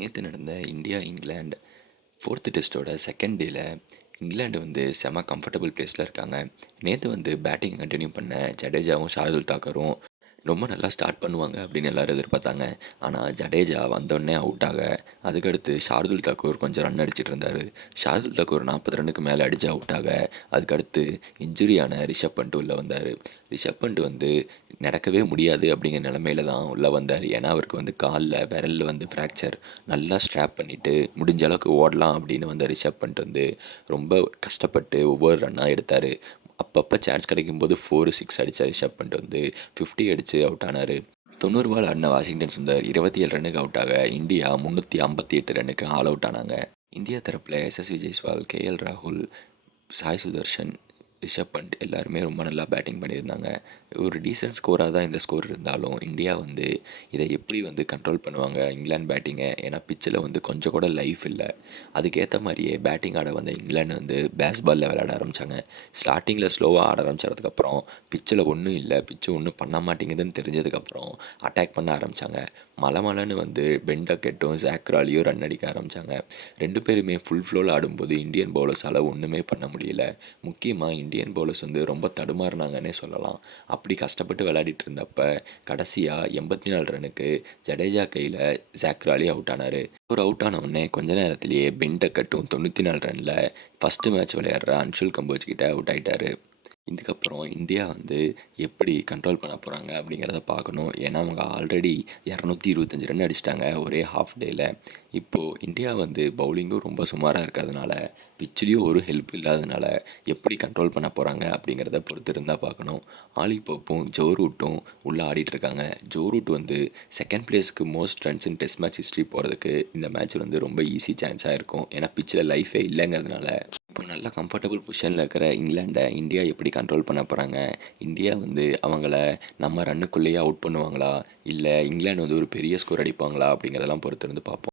நேற்று நடந்த India England fourth டெஸ்ட்டோட செகண்ட் டேல இங்கிலாந்து வந்து செம கம்ஃபர்டபுள் பிளேஸில் இருக்காங்க. நேற்று வந்து பேட்டிங் கண்டினியூ பண்ண ஜடேஜாவும் ஷார்துல் தாக்கரும் ரொம்ப நல்லா ஸ்டார்ட் பண்ணுவாங்க அப்படின்னு எல்லோரும் எதிர்பார்த்தாங்க. ஆனால் ஜடேஜா வந்தோடனே அவுட் ஆக அதுக்கடுத்து ஷார்துல் தக்கூர் கொஞ்சம் ரன் அடிச்சிட்டு இருந்தார். ஷார்துல் தக்கூர் நாற்பது ரன்னுக்கு மேலே அடித்து அவுட் ஆக அதுக்கடுத்து இன்ஜுரியான ரிஷப் பண்ட் உள்ளே வந்தார். ரிஷப் பண்ட் வந்து நடக்கவே முடியாது அப்படிங்கிற நிலமையில தான் உள்ளே வந்தார். ஏன்னா அவருக்கு வந்து காலில் விரலில் வந்து ஃப்ராக்சர் நல்லா ஸ்ட்ராப் பண்ணிவிட்டு முடிஞ்ச அளவுக்கு ஓடலாம் அப்படின்னு வந்த ரிஷப் பண்ட் வந்து ரொம்ப கஷ்டப்பட்டு ஒவ்வொரு ரன்னாக எடுத்தார். அப்பப்போ சான்ஸ் கிடைக்கும்போது ஃபோரு சிக்ஸ் அடித்தார் ரிஷப் பண்ட் வந்து ஃபிஃப்டி அடித்து அவுட் ஆனார். தொண்ணூறு பால் ஆடின வாஷிங்டன் சுந்தர் இருபத்தி ஏழு ரன்னுக்கு அவுட் ஆக இந்தியா முந்நூற்றி ஐம்பத்தி எட்டு ரன்னுக்கு ஆல் அவுட் ஆனாங்க. இந்தியா தரப்பில் எஸ்எஸ்வி ஜெய்ஸ்வால் கேஎல் ராகுல் சாய் சுதர்ஷன் ரிஷப் பண்ட் எல்லாருமே ரொம்ப நல்லா பேட்டிங் பண்ணியிருந்தாங்க. ஒரு டீசென்ட் ஸ்கோராக தான் இந்த ஸ்கோர் இருந்தாலும் இந்தியா வந்து இதை எப்படி வந்து கண்ட்ரோல் பண்ணுவாங்க? இங்கிலாந்து பேட்டிங்கை ஏன்னா பிச்சில் வந்து கொஞ்சம் கூட லைஃப் இல்லை. அதுக்கேற்ற மாதிரியே பேட்டிங் ஆட வந்த இங்கிலாந்து வந்து பேஸ்பாலில் விளையாட ஆரம்பித்தாங்க ஸ்டார்டிங்கில் ஸ்லோவாக ஆட ஆரம்பிச்சதுக்கப்புறம் பிச்சில் ஒன்றும் இல்லை. பிச்சு ஒன்றும் பண்ண மாட்டேங்குதுன்னு தெரிஞ்சதுக்கப்புறம் அட்டாக் பண்ண ஆரம்பித்தாங்க மலை மலைன்னு வந்து பெண்டக்கெட்டும் ஜாக்ராலியும் ரன் அடிக்க ஆரம்பித்தாங்க ரெண்டு பேருமே ஃபுல் ஃப்ளோவில் ஆடும்போது இந்தியன் பவுலர்ஸால் ஒன்றுமே பண்ண முடியல. முக்கியமாக இந்தியன் பவுலர்ஸ் வந்து ரொம்ப தடுமாறினாங்கன்னே சொல்லலாம். அப்படி கஷ்டப்பட்டு விளையாடிட்டு இருந்தப்ப கடைசியாக எண்பத்தி நாலு ரனுக்கு ஜடேஜா கையில் ஜாக்ராலி அவுட் ஆனார். ஒரு அவுட் ஆனவுடனே கொஞ்ச நேரத்திலேயே பென்டக்கட்டும் தொண்ணூற்றி நாலு ரனில் ஃபஸ்ட்டு மேட்ச் விளையாடுற அன்ஷுல் கம்போஜ் கிட்ட அவுட் ஆகிட்டார் இதுக்கப்புறம் இந்தியா வந்து எப்படி கண்ட்ரோல் பண்ண போகிறாங்க அப்படிங்கிறத பார்க்கணும். ஏன்னா அவங்க ஆல்ரெடி இரநூத்தி இருபத்தஞ்சி ரன் அடிச்சிட்டாங்க ஒரே ஹாஃப் டேயில் இப்போது இந்தியா வந்து பவுலிங்கும் ரொம்ப சுமாராக இருக்கிறதுனால பிச்சிலையும் ஒரு ஹெல்ப் இல்லாததுனால எப்படி கண்ட்ரோல் பண்ண போகிறாங்க அப்படிங்கிறத பொறுத்து இருந்தால் பார்க்கணும். ஆலி போப்பும் ஜோ ரூட்டும் உள்ளே ஆடிட்டுருக்காங்க ஜோ ரூட் வந்து செகண்ட் பிளேஸ்க்கு most runs in test match history போகிறதுக்கு இந்த மேட்ச் வந்து ரொம்ப ஈஸி சான்ஸாக இருக்கும். ஏன்னா பிச்சில் லைஃபே இல்லைங்கிறதுனால. இப்போ நல்ல கம்ஃபர்டபுள் பொசிஷனில் இருக்கிற இங்கிலாண்டை இந்தியா எப்படி கண்ட்ரோல் பண்ண போகிறாங்க இந்தியா வந்து அவங்கள நம்ம ரன்னுக்குள்ளேயே அவுட் பண்ணுவாங்களா? இல்லை இங்கிலாந்து வந்து ஒரு பெரிய ஸ்கோர் அடிப்பாங்களா? அப்படிங்கிறதெல்லாம் பொறுத்து இருந்து பார்ப்போம்